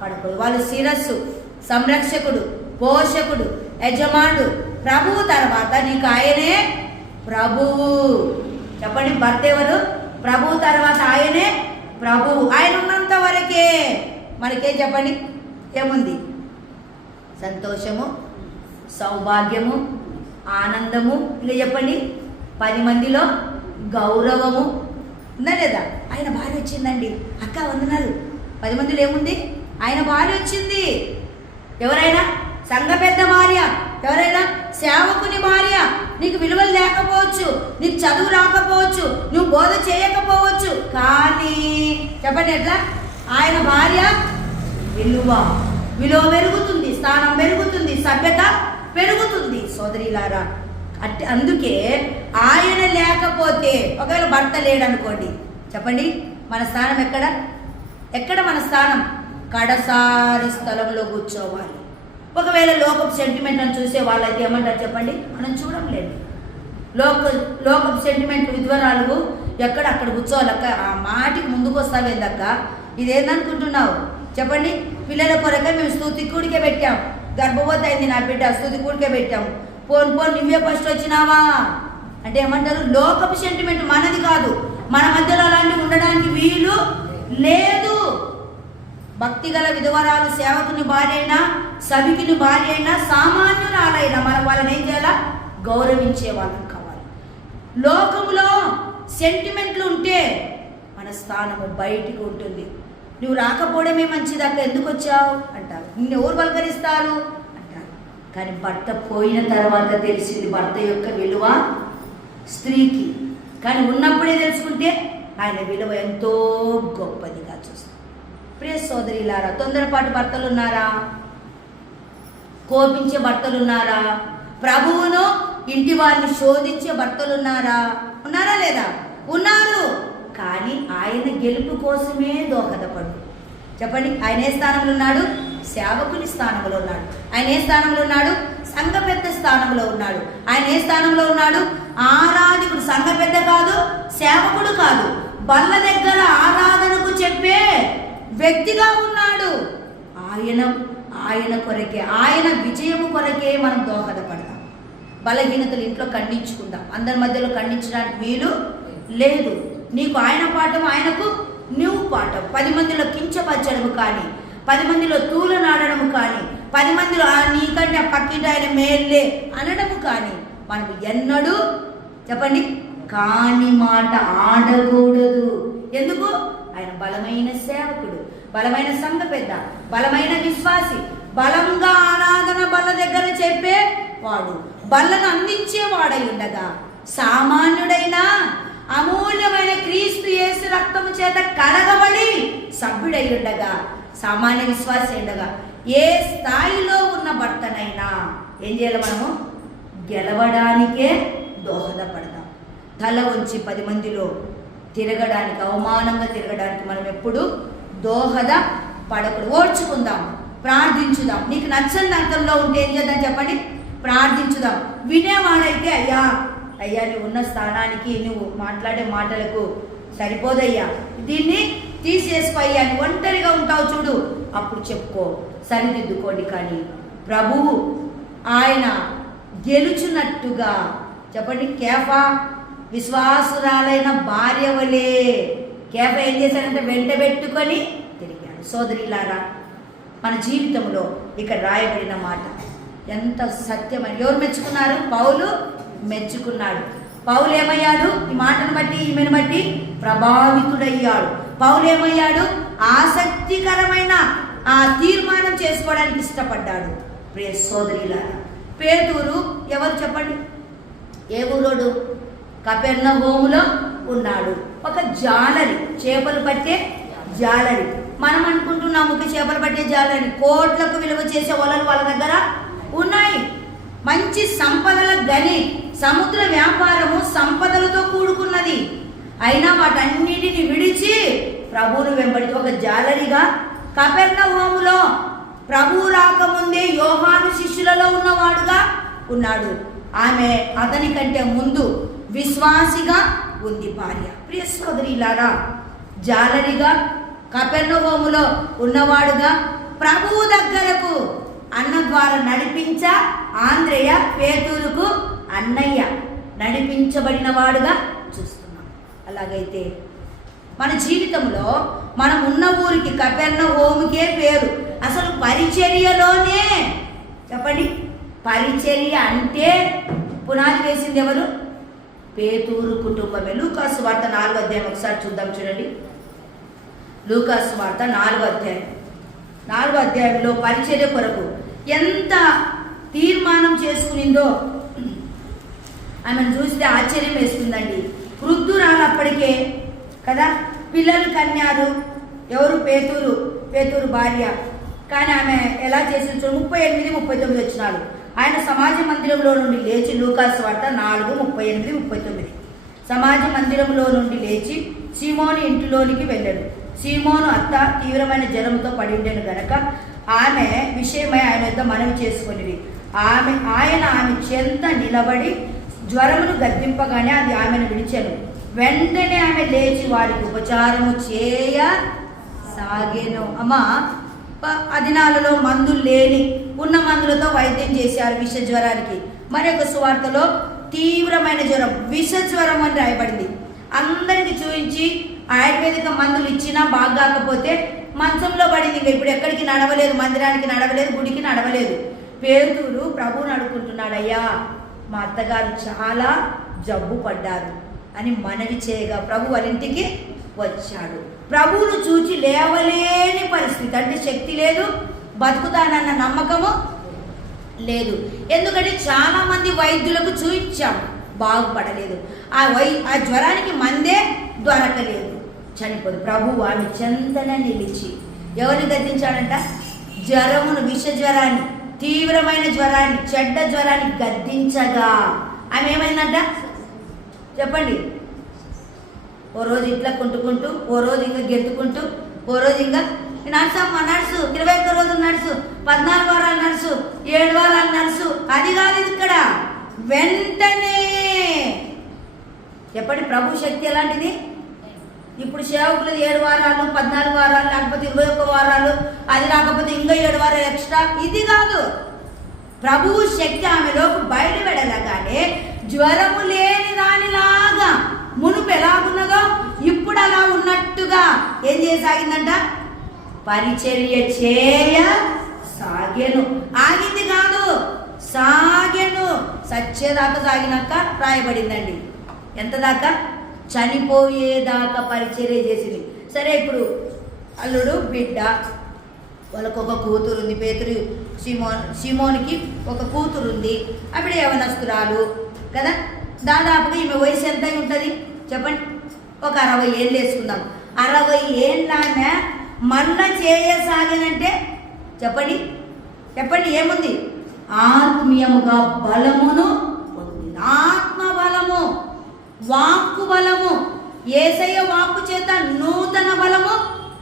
పడకూడదు. వాళ్ళు శిరస్సు, సంరక్షకుడు, పోషకుడు, యజమానుడు, ప్రభువు తర్వాత నీకు ఆయనే ప్రభువు. చెప్పండి, భర్త ఎవరు? ప్రభువు తర్వాత ఆయనే ప్రభువు. ఆయన ఉన్నంత వరకే మనకేం చెప్పండి ఏముంది? సంతోషము, సౌభాగ్యము, ఆనందము. ఇలా చెప్పండి, 10 మందిలో గౌరవము ఉందా లేదా? ఆయన భార్య వచ్చిందండి, అక్క వందనాలు. 10 మందిలో ఏముంది? ఆయన భార్య వచ్చింది. ఎవరైనా సంఘ పెద్ద భార్య, ఎవరైనా సేవకుని భార్య. నీకు విలువలు లేకపోవచ్చు, నీకు చదువు రాకపోవచ్చు, నువ్వు బోధ చేయకపోవచ్చు, కానీ చెప్పండి ఎట్లా? ఆయన భార్య విలువ పెరుగుతుంది, స్థానం పెరుగుతుంది, సభ్యత పెరుగుతుంది. సోదరిలారా, అందుకే ఆయన లేకపోతే, ఒకవేళ భర్త లేడనుకోండి, చెప్పండి మన స్థానం ఎక్కడ మన స్థానం? కడసారి స్థలంలో కూర్చోవాలి. ఒకవేళ లోకపు సెంటిమెంట్ అని చూసే వాళ్ళైతే ఏమంటారు చెప్పండి? మనం చూడంలేదు. లోకపు సెంటిమెంట్ విధ్వరాలు అక్కడ కూర్చోవాలక్క, ఆ మాటికి ముందుకు వస్తావేందక్క, ఇదేందనుకుంటున్నావు చెప్పండి? పిల్లల కొరకే మేము స్తుతి కూడికే పెట్టాం, గర్భవతి అయింది నా బిడ్డ, స్తుతి కూడికే పెట్టాము, పోను నువ్వే ఫస్ట్ వచ్చినావా అంటే ఏమంటారు? లోకపు సెంటిమెంట్ మనది కాదు. మన మధ్యలో అలాంటివి ఉండడానికి వీలు లేదు. భక్తి గల విధవరాలు, సేవకుని భార్య అయినా, సభికుని భార్య అయినా, సామాన్యురాలైనా మనం వాళ్ళని ఏం చేయాలా? గౌరవించే వాళ్ళని కావాలి. లోకంలో సెంటిమెంట్లు ఉంటే మన స్థానము బయటికి ఉంటుంది. నువ్వు రాకపోవడమే మంచిదాకా, ఎందుకు వచ్చావు అంటారు. నిన్ను ఎవరు పలకరిస్తారు అంటారు. కానీ భర్త పోయిన తర్వాత తెలిసింది భర్త యొక్క విలువ స్త్రీకి. కానీ ఉన్నప్పుడే తెలుసుకుంటే ఆయన విలువ ఎంతో గొప్పదిగా చూస్తాం. ప్రియ సోదరిలారా, తొందరపాటు భర్తలు ఉన్నారా? కోపించే భర్తలు ఉన్నారా? ప్రభువును, ఇంటి వారిని శోధించే భర్తలు ఉన్నారా లేదా? ఉన్నారు. కానీ ఆయన గెలుపు కోసమే దోహదపడు. చెప్పండి, ఆయన ఏ స్థానంలో ఉన్నాడు? సేవకుని స్థానంలో ఉన్నాడు. ఆయన ఏ స్థానంలో ఉన్నాడు? సంఘ పెద్ద స్థానంలో ఉన్నాడు. ఆయన ఏ స్థానంలో ఉన్నాడు? ఆరాధకుడు. సంఘ పెద్ద కాదు, సేవకుడు కాదు, బల్ల దగ్గర ఆరాధనకు చెప్పే వ్యక్తిగా ఉన్నాడు. ఆయన కొరకే, ఆయన విజయము కొరకే మనం దోహదపడదాం. బలహీనతలు ఇంట్లో ఖండించుకుందాం. అందరి మధ్యలో ఖండించడానికి వీలు లేదు. నీకు ఆయన పాఠం, ఆయనకు నువ్వు పాఠం. 10 మందిలో కించపరచడము కానీ, 10 మందిలో తూలనాడడము కానీ, 10 మందిలో నీకంటే పక్కింటి ఆయన మేల్లే అనడము కానీ మనం ఎన్నడూ చెప్పండి కాని మాట ఆడకూడదు. ఎందుకు? ఆయన బలమైన సేవకుడు, బలమైన సంఘ పెద్ద, బలమైన విశ్వాసి, బలంగా ఆరాధన బల్ల దగ్గర చెప్పే వాడు, బల్లను అందించేవాడై ఉండగా, సామాన్యుడైన అమూల్యమైన క్రీస్తు యేసు రక్తము చేత కడగబడి సభ్యుడై ఉండగా, సామాన్య విశ్వాసి ఉండగా, ఏ స్థాయిలో ఉన్న భర్తనైనా ఏం చేయాలి? మనము గెలవడానికే దోహదపడదాం. తల వంచి 10 మందిలో తిరగడానికి, అవమానంగా తిరగడానికి మనం ఎప్పుడు దోహద పడకూడదు. ఓర్చుకుందాం, ప్రార్థించుదాం. నీకు నచ్చని అర్థంలో ఉంటే ఏం చేద్దాం చెప్పండి? ప్రార్థించుదాం. వినేవాడైతే అయ్యా నువ్వు ఉన్న స్థానానికి, నువ్వు మాట్లాడే మాటలకు సరిపోదయ్యా, దీన్ని తీసేసుకో అయ్యా, నువ్వు ఒంటరిగా ఉంటావు చూడు, అప్పుడు చెప్పుకో, సరిదిద్దుకోండి. కానీ ప్రభువు ఆయన గెలుచున్నట్టుగా చెప్పండి. కేఫా విశ్వాసురాలైన భార్య వలే కేఫా ఏం చేశాడంటే వెంటబెట్టుకొని తిరిగాడు. సోదరిలారా, మన జీవితంలో ఇక్కడ రాయబడిన మాట ఎంత సత్యమైన. ఎవరు మెచ్చుకున్నారు? పౌలు మెచ్చుకున్నాడు. పౌలు ఏమయ్యాడు? ఈ మాటను బట్టి, ఈమెను బట్టి ప్రభావితుడయ్యాడు. పౌలు ఏమయ్యాడు? ఆసక్తికరమైన ఆ తీర్మానం చేసుకోవడానికి ఇష్టపడ్డాడు. ప్రియ సోదరిలారా, పేతురు ఎవరు చెప్పండి? ఏ ఊరోడు? కపెర్నహూములో ఉన్నాడు. ఒక జాలరి, చేపలు పట్టే జాలరి. మనం అనుకుంటున్నాము చేపలు పట్టే జాలరి, కోట్లకు విలువ చేసే వలలు వాళ్ళ దగ్గర ఉన్నాయి. మంచి సంపదల గని, సముద్ర వ్యాపారము సంపదలతో కూడుకున్నది. అయినా వాటన్నిటిని విడిచి ప్రభువును వెంబడి ఒక జాలరిగా కపెర్నహూములో ప్రభువు రాకముందే యోహాను శిష్యులలో ఉన్నవాడుగా ఉన్నాడు. ఆమె అతని కంటే ముందు విశ్వాసిగా ఉంది భార్య. ప్రియ సోదరీలారా, జాలరిగా కపెర్నహూములో ఉన్నవాడుగా ప్రభువు దగ్గరకు అన్న ద్వారా నడిపించ ఆంద్రేయ పేతురుకు అన్నయ్య నడిపించబడిన వాడుగా చూస్తున్నాం. అలాగైతే మన జీవితంలో మనం ఉన్న ఊరికి కపెర్నహూముకే పేరు. అసలు పరిచర్యలోనే చెప్పండి, పరిచర్య అంటే పునాది వేసింది ఎవరు? పేతురు కుటుంబమే. లూకాసు వార్త 4వ అధ్యాయం ఒకసారి చూద్దాం. చూడండి, లూకాసు వార్త 4వ అధ్యాయం. 4వ అధ్యాయంలో పరిచర్య కొరకు ఎంత తీర్మానం చేసుకునిందో ఆమెను చూస్తే ఆశ్చర్యం వేస్తుందండి. వృద్ధురాలు అప్పటికే కదా, పిల్లలు కన్యారు. ఎవరు? పేతురు భార్య. కానీ ఆమె ఎలా చేసింది? 38, 39 వచ్చినారు. ఆయన సమాజ మందిరంలో నుండి లేచి, లూకాసు వార్త 4:38, 39. సమాజ మందిరంలో నుండి లేచి సీమోను ఇంటిలోనికి వెళ్ళాడు. సీమోను అత్త తీవ్రమైన జ్వరంతో పడి ఉండేను గనక ఆమె విషయమై ఆయన వద్ద మనవి చేసుకునేది. ఆయన ఆమె చెంత నిలబడి జ్వరమును గద్దింపగానే అది ఆమెను విడిచెను. వెంటనే ఆమె లేచి వారికి ఉపచారము చేయసాగెను. అమ్మా, ఆ దినాలలో మందులు లేని ఉన్న మందులతో వైద్యం చేశారు విష జ్వరానికి. మరొక సువార్తలో తీవ్రమైన జ్వరం, విష జ్వరం అని రాయబడింది. అందరికి చూపించి ఆయుర్వేదిక మందులు ఇచ్చినా బాగాకపోతే మంచంలో పడింది. ఇంకా ఇప్పుడు ఎక్కడికి నడవలేదు, మందిరానికి నడవలేదు, గుడికి నడవలేదు. పేతురు ప్రభువుని అడుగుకుంటున్నాడు, అయ్యా మా అత్తగారు చాలా జబ్బు పడ్డారు అని మనవి చేయగా ప్రభు వాళ్ళ ఇంటికి వచ్చాడు. ప్రభువును చూచి లేవలేని పరిస్థితి, అంటే శక్తి లేదు, బతుకుతానన్న నమ్మకము లేదు. ఎందుకంటే చాలా మంది వైద్యులకు చూయించాం, బాగుపడలేదు. ఆ జ్వరానికి మందే దొరకలేదు, చనిపోదు. ప్రభువు ఆమె చెంతన నిలిచి ఎవరిని గద్దించాడంట? జ్వరమును, విష జ్వరాన్ని, తీవ్రమైన జ్వరాన్ని, చెడ్డ జ్వరాన్ని గద్దించగా ఆమె ఏమైందంట చెప్పండి? ఓ రోజు ఇట్లా కుంటుకుంటూ, ఓ రోజు ఇంకా గెంతుకుంటూ, ఓ రోజు ఇంకా నడుసమ్మా నడుసు, 21 రోజులు నడుసు, 14 వారాలు నడుసు, 7 వారాలు నడుసు. అది కాదు ఇక్కడ. వెంటనే చెప్పండి, ప్రభు శక్తి ఎలాంటిది? ఇప్పుడు సేవకులు 7 వారాలు, 14 వారాలు, లేకపోతే 21 వారాలు, అది రాకపోతే ఇంకా 7 వారాలు ఎక్స్ట్రా. ఇది కాదు. ప్రభువు శక్తి ఆమెలోకి బయలు వెడలగానే జ్వరము లేని దానిలాగా మునుపు ఎలాగున్నదో ఇప్పుడు అలా ఉన్నట్టుగా ఏం చేయసాగిందంట? పరిచర్య చేయసాగెను. ఆగింది కాదు, సాగెను. సత్యదాకా సాగినాక రాయబడిందండి. ఎంత దాకా? చనిపోయేదాకా పరిచర్య చేసింది. సరే, ఇప్పుడు అల్లుడు బిడ్డ, వాళ్ళకు ఒక కూతురు ఉంది. పేతురు సీమోనికి ఒక కూతురు ఉంది. అప్పుడు యవనస్తురాలు కదా. దాదాపుగా ఈమె వయసు ఎంత ఉంటుంది చెప్పండి? ఒక 60 ఏళ్ళు వేసుకుందాం. 60 ఏళ్ళ మళ్ళా చేయసాగనంటే చెప్పండి ఏముంది? ఆత్మీయముగా బలమును పొందింది. ఆత్మ బలము, వాక్కు బలము, యేసయ్య వాక్కు చేత నూతన బలము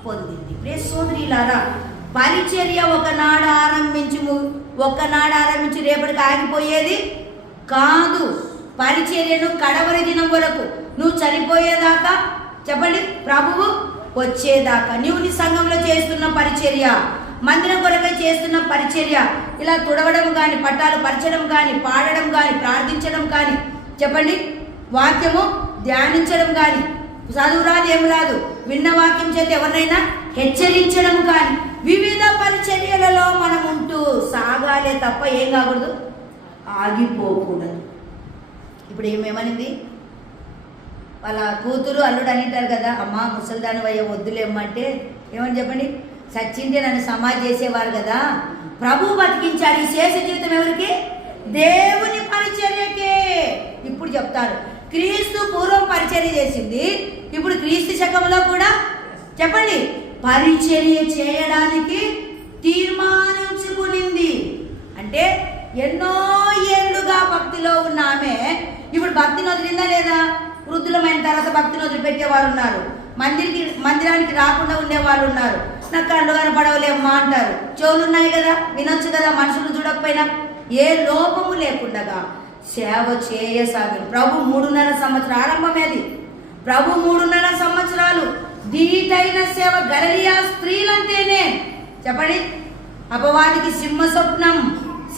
పొందింది. ప్రియ సోదరీలారా, పరిచర్య ఒకనాడు ఆరంభించి రేపటికి ఆగిపోయేది కాదు. పరిచర్యను కడవరి దినం వరకు, నువ్వు చనిపోయేదాకా చెప్పండి, ప్రభువు వచ్చేదాకా నీవు నీ సంఘంలో చేస్తున్న పరిచర్య, మందిరం కొరకై చేస్తున్న పరిచర్య, ఇలా తుడవడం కానీ, పట్టాలు పరచడం కానీ, పాడడం కానీ, ప్రార్థించడం కానీ, చెప్పండి వాక్యము ధ్యానించడం కానీ, చదువురాదు ఏం రాదు, విన్న వాక్యం చేత ఎవరినైనా హెచ్చరించడం కానీ, వివిధ పరిచర్యలలో మనం ఉంటూ సాగాలే తప్ప ఏం కాకూడదు, ఆగిపోకూడదు. ఇప్పుడు ఏమేమనింది? వాళ్ళ కూతురు అల్లుడు అంటారు కదా, అమ్మ ముసలిదాని వయ్య వద్దులేమ్మంటే ఏమని చెప్పండి? సచ్చింటే నన్ను సమాధి చేసేవారు కదా, ప్రభు బతికించాడు. ఈ శేష జీవితం ఎవరికి? దేవుని పరిచర్యకే. ఇప్పుడు చెప్తారు, క్రీస్తు పూర్వం పరిచర్య చేసింది, ఇప్పుడు క్రీస్తు శకంలో కూడా చెప్పండి పరిచర్య చేయడానికి తీర్మానించుకునింది. అంటే ఎన్నో ఏళ్ళుగా భక్తిలో ఉన్న ఆమె ఇప్పుడు భక్తిని వదిలిందా లేదా? వృద్ధులమైన తర్వాత భక్తిని వదిలిపెట్టేవారు ఉన్నారు, మందిరానికి రాకుండా ఉండేవాళ్ళు ఉన్నారు. నాకు కళ్ళు కనపడవలేమ్మా అంటారు. చెవులు ఉన్నాయి కదా, వినొచ్చు కదా, మనుషులు చూడకపోయినా ఏ లోపము లేకుండా సేవ చేయసాగారు. ప్రభు 3.5 సంవత్సరాలు ఆరంభమే అది. ప్రభు 3.5 సంవత్సరాలు దీటైన సేవ. గలిలయ స్త్రీలంటేనే చెప్పండి, అపవాదికి సింహ స్వప్నం,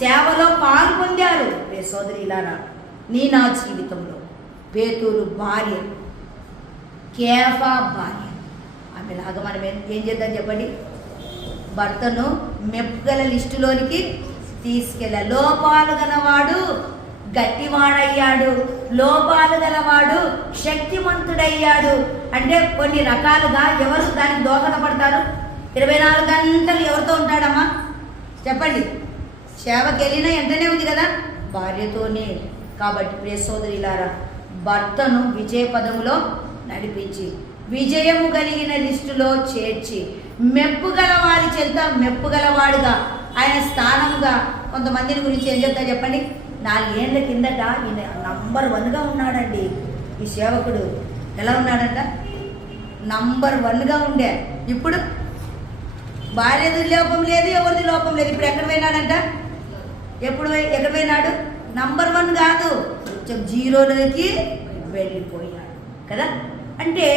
సేవలో పాలు పొందారు. సోదరిలారా, నా జీవితంలో పేతురు భార్య, కేఫా భార్య, ఆమెలాగా మనం ఏం చేద్దాం చెప్పండి? భర్తను మెప్పుగల లిస్టులోనికి తీసుకెళ్ళా. లోపాలు గలవాడు గట్టివాడయ్యాడు, లోపాలు గలవాడు శక్తిమంతుడయ్యాడు. అంటే కొన్ని రకాలుగా ఎవరు దానికి దోహదపడతారు? 24 గంటలు ఎవరితో ఉంటాడమ్మా చెప్పండి? సేవకి వెళ్ళినా వెంటనే ఉంది కదా, భార్యతోనే. కాబట్టి ప్రియ సోదరిలారా, భర్తను విజయ పదములో నడిపించి, విజయము కలిగిన లిస్టులో చేర్చి, మెప్పుగల వారి చెంత మెప్పుగలవాడుగా ఆయన స్థానముగా. కొంతమందిని గురించి ఏం చెప్తా చెప్పండి? 4 ఏళ్ల కిందట ఈయన నంబర్ 1గా ఉన్నాడండి. ఈ సేవకుడు ఎలా ఉన్నాడంట? నంబర్ 1గా ఉండే. ఇప్పుడు భార్యది లోపం లేదు, ఎవరిది లోపం లేదు. ఇప్పుడు ఎక్కడ పోయినాడంట? ఎక్కడ పోయినాడు? నంబర్ 1 కాదు, కొంచెం 0లోకి వెళ్ళిపోయాడు కదా. అంటే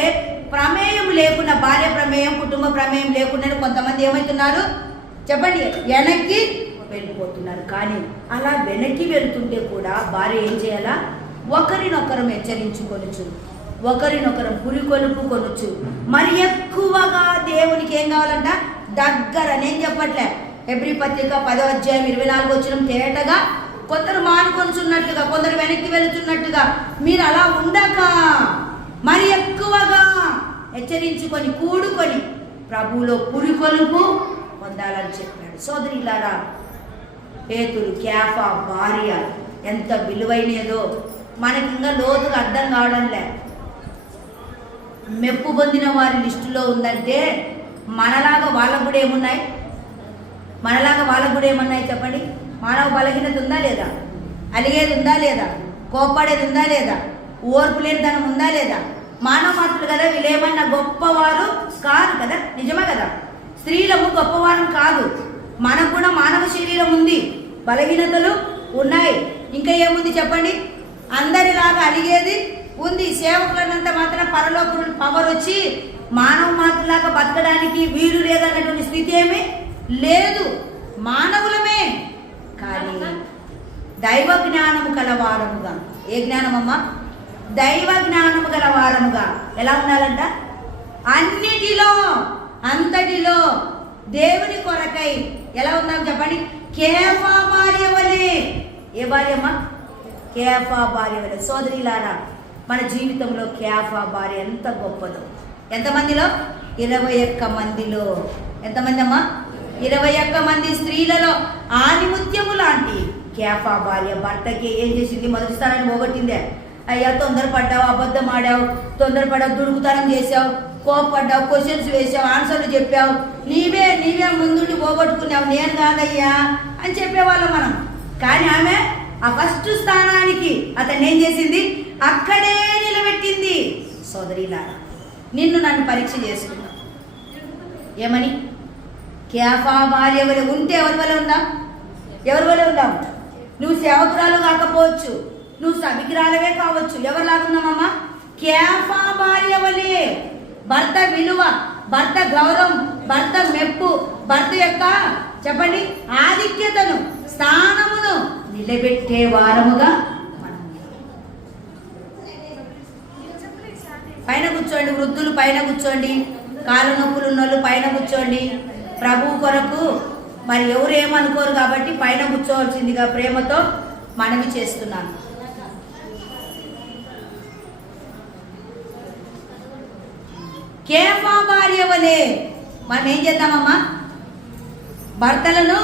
ప్రమేయం లేకుండా, భార్య ప్రమేయం, కుటుంబ ప్రమేయం లేకుండా కొంతమంది ఏమవుతున్నారు చెప్పండి? వెనక్కి వెళ్ళిపోతున్నారు. కానీ అలా వెనక్కి వెళ్తుంటే కూడా భార్య ఏం చేయాలా? ఒకరినొకరం హెచ్చరించుకొనొచ్చు, ఒకరినొకరం పురికొలుపుకొనొచ్చు. మరి ఎక్కువగా దేవునికి ఏం కావాలంట? దగ్గర. నేను చెప్పట్లే, హెబ్రీ పత్రిక 10వ అధ్యాయం 24వ వచనం తేటగా, కొందరు మానుకొనుచున్నట్టుగా, కొందరు వెనక్కి వెళుతున్నట్టుగా మీరు అలా ఉండక మరి ఎక్కువగా హెచ్చరించుకొని కూడుకొని ప్రభువులో పురికొలుపు పొందాలని చెప్పాడు. సోదరిలారా, పేతురు కేఫా భార్య ఎంత విలువైనదో మనకి ఇంకా లోతుగా అర్థం కావడంలే. మెప్పు పొందిన వారి లిస్టులో ఉందంటే మనలాగా వాళ్ళకు కూడా ఏమున్నాయి? చెప్పండి? మానవ బలహీనత ఉందా లేదా? అలిగేది ఉందా లేదా? కోప్పడేది ఉందా లేదా? ఓర్పు లేనితనం ఉందా లేదా? మానవ మాత్రులు కదా, వీళ్ళేమన్నా గొప్పవారు కాదు కదా. నిజమే కదా, స్త్రీలము గొప్పవారం కాదు. మనకు కూడా మానవ శరీరం ఉంది, బలహీనతలు ఉన్నాయి. ఇంకా ఏముంది చెప్పండి? అందరిలాగా అలిగేది ఉంది. సేవకులన్నంత మాత్రం పరలోక పవర్ వచ్చి మానవ మాత్రలాగా బతకడానికి వీలు లేదన్నటువంటి స్థితి ఏమీ లేదు. మానవులమే, కానీ దైవ జ్ఞానము కలవారముగా. ఏ జ్ఞానమమ్మా? దైవ జ్ఞానము గలవారముగా. ఎలా ఉండాలంట? అన్నిటిలో అంతటిలో దేవుని కొరకై ఎలా ఉందాం చెప్పండి? కేఫా భార్య వలె. ఏ భార్యమ్మా? కేఫా భార్య వలె. సోదరిలారా, మన జీవితంలో కేఫా భార్య ఎంత గొప్పదో. ఎంతమందిలో? 21 మందిలో. ఎంతమంది అమ్మా? 21 మంది స్త్రీలలో ఆనిముత్యము లాంటి కేఫా భార్య భర్తకి ఏం చేసింది? మొదటి స్థానాన్ని పోగొట్టిందే. అయ్యా, తొందరపడ్డావు, అబద్ధం ఆడావు, తొందరపడ్డావు, దుడుకుతనం చేసావు, కోపడ్డావు, క్వశ్చన్స్ వేసావు, ఆన్సర్లు చెప్పావు, నీవే ముందుండి పోగొట్టుకున్నావు, నేను కాదయ్యా అని చెప్పేవాళ్ళం మనం. కానీ ఆమె ఆ ఫస్ట్ స్థానానికి అతన్ని ఏం చేసింది? అక్కడే నిలబెట్టింది. సోదరిలారా, నిన్ను నన్ను పరీక్ష చేసుకున్నా. ఏమని? కేఫా భార్య వలె ఉంటే ఎవరి వల్ల ఉందాం? ఎవరి వల్ల ఉందాం? నువ్వు సేవకురాలు కాకపోవచ్చు, నువ్వు సభికురాలవే కావచ్చు. ఎవరిలాగా ఉన్నామమ్మా? కేఫా భార్య వలె. భర్త విలువ, భర్త గౌరవం, భర్త మెప్పు, భర్త యొక్క చెప్పండి ఆధిక్యతను, స్థానమును నిలబెట్టే వారముగా మనం. పైన కూర్చోండి, వృద్ధులు పైన కూర్చోండి, కాళ్ళ నొప్పులు ఉన్నోళ్ళు పైన కూర్చోండి. ప్రభు కొరకు మరి ఎవరు ఏమనుకోరు కాబట్టి పైన కూర్చోవలసిందిగా ప్రేమతో మనవి చేస్తున్నాను. కేఫా భార్య వలె మనం ఏం చేద్దామమ్మా? భర్తలను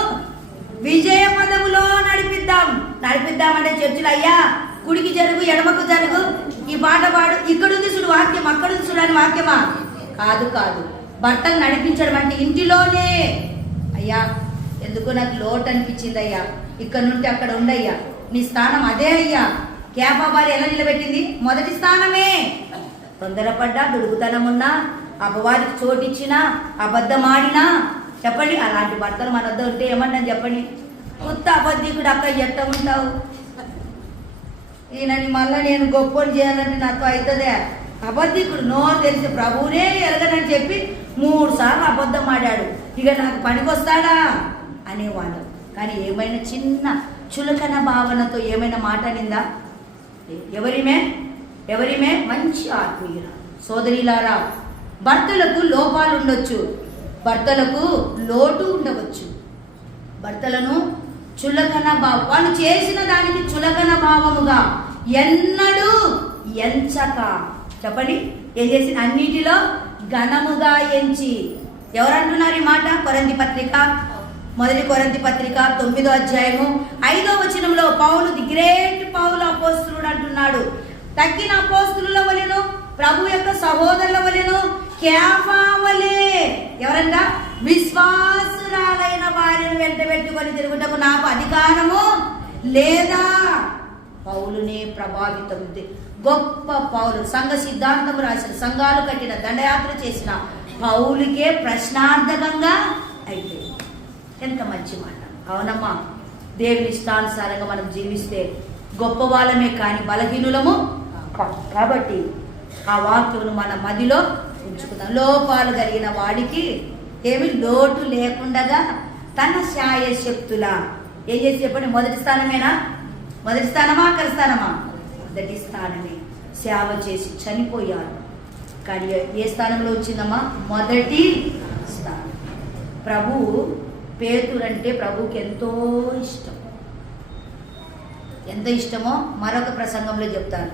విజయ పదములో నడిపిద్దామంటే చర్చిలో అయ్యా కుడికి జరుగు, ఎడమకు జరుగు, ఈ పాట పాడు, ఇక్కడుంది చూడు వాక్యం, అక్కడుంది చూడని వాక్యమా? కాదు. భర్తను నడిపించడం అంటే ఇంటిలోనే. అయ్యా, ఎందుకు నాకు లోటు అనిపించింది అయ్యా, ఇక్కడ నుండి అక్కడ ఉండయ్యా, నీ స్థానం అదే అయ్యా. కేఫా భార్య ఎలా నిలబెట్టింది? మొదటి స్థానమే. తొందరపడ్డా, దుడుకుతనమున్నా, అపవాదికి చోటిచ్చినా, అబద్ధమాడినా చెప్పండి, అలాంటి భర్తలు మన వద్ద ఉంటే ఏమన్నా చెప్పండి? ఉత్త అబద్ధికుడు అక్క ఎట్ట ఉంటావు? ఈయనని మళ్ళీ నేను గొప్పని చేయాలంటే నాకు అవుతుందే. అబద్ధికుడు నోరు తెలిసి ప్రభువునే ఎరగనని చెప్పి 3 సార్లు అబద్ధం ఆడాడు. ఇక నాకు పనికొస్తాడా అనేవాడు. కానీ ఏమైనా చిన్న చులకన భావనతో ఏమైనా మాట నిందా? ఎవరిమే మంచి ఆత్మీయుల సోదరిలారా, భర్తలకు లోపాలు ఉండొచ్చు, భర్తలకు లోటు ఉండవచ్చు. భర్తలను చులకన భావం, వాళ్ళు చేసిన దానికి చులకన భావముగా ఎన్నడూ ఎంచక, చెప్పండి, ఏం చేసిన అన్నిటిలో ఘనముగా ఎంచి. ఎవరంటున్నారు ఈ మాట? కొరింథీ పత్రిక, మొదటి కొరింథీ పత్రిక 9వ అధ్యాయము 5వ వచనంలో పౌలు, ది గ్రేట్ పౌలు అపోస్తులుడు అంటున్నాడు, తక్కిన అపోస్తుల వలెను, ప్రభు యొక్క సహోదరుల వలెను, కేఫా వలె, ఎవరంట? విశ్వాసురాలైన భార్యను వెంట పెట్టుకొని తిరుగుటకు నాకు అధికారము లేదా? పౌలునే ప్రభావితం. గొప్ప పౌలు సంఘ సిద్ధాంతం రాసిన, సంఘాలు కట్టిన, దండయాత్ర చేసిన పౌలుకే ప్రశ్నార్థకంగా అయిపోయింది. ఎంత మంచి మాట! అవునమ్మా, దేవుని ఇష్టానుసారంగా మనం జీవిస్తే గొప్ప వాళ్ళమే కానీ బలహీనులము కాదు. కాబట్టి ఆ వాక్యమును మన మదిలో ఉంచుకుందాం. లోపాలు కలిగిన వాడికి ఏమి లోటు లేకుండా తన శాయశక్తుల ఏం చేసి చెప్పండి? మొదటి స్థానమేనా? మొదటి స్థానమా ఆఖరి స్థానమా? మొదటి స్థానమే. సేవ చేసి చనిపోయారు. కానీ ఏ స్థానంలో వచ్చిందమ్మా? మొదటి స్థానం. ప్రభువు పేతురు అంటే ప్రభువుకి ఎంతో ఇష్టం. ఎంత ఇష్టమో మరొక ప్రసంగంలో చెప్తాను.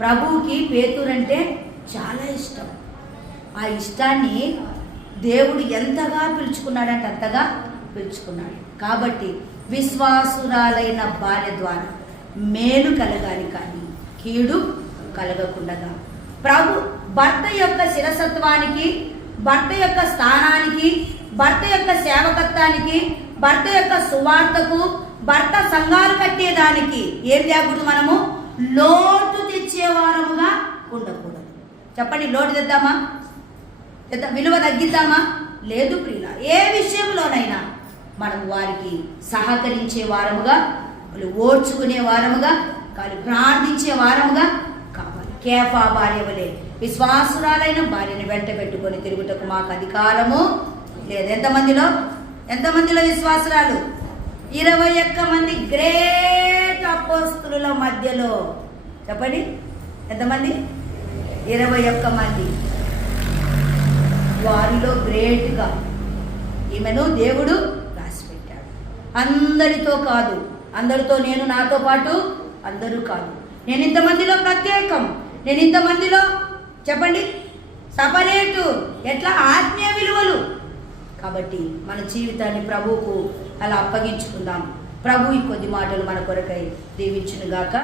ప్రభువుకి పేతురు అంటే చాలా ఇష్టం. ఆ ఇష్టాన్ని దేవుడు ఎంతగా పిలుచుకున్నాడంటే అంతగా పిలుచుకున్నాడు. కాబట్టి విశ్వాసురాలైన భార్య ద్వారా మేలు కలగాలి కానీ కీడు కలగకుండా ప్రభు భర్త యొక్క శిరసత్వానికి, భర్త యొక్క స్థానానికి, భర్త యొక్క సేవకత్వానికి, భర్త యొక్క సువార్తకు, భర్త సంఘాలు కట్టేదానికి ఏం చేయకూడదు? మనము లోటు తెచ్చేవారముగా ఉండకూడదు. చెప్పండి, లోటు తెద్దామా? విలువ తగ్గిద్దామా? లేదు ప్రియుల. ఏ విషయంలోనైనా మనం వారికి సహకరించే వారముగా, ఓర్చుకునే వారముగా కాదు, ప్రార్థించే వారముగా కావాలి. కేఫా భార్య వలె విశ్వాసురాలైన భార్యను వెంట పెట్టుకొని తిరుగుటకు మాకు అధికారము లేదు. ఎంతమందిలో విశ్వాసురాలు? 21 మంది గ్రేట్ అపోస్తుల మధ్యలో. చెప్పండి, ఎంతమంది? 21 మంది. వారిలో గ్రేట్గా ఈమెను దేవుడు రాసిపెట్టాడు. అందరితో కాదు, అందరితో నేను, నాతో పాటు అందరూ కాదు. నేను ఇంతమందిలో ప్రత్యేకం, నేను ఇంతమందిలో, చెప్పండి, సపరేటు. ఎట్లా? ఆత్మీయ విలువలు. కాబట్టి మన జీవితాన్ని ప్రభువుకు అలా అప్పగించుకుందాం. ప్రభు ఈ కొద్ది మాటలు మన కొరకై దీవించును గాక.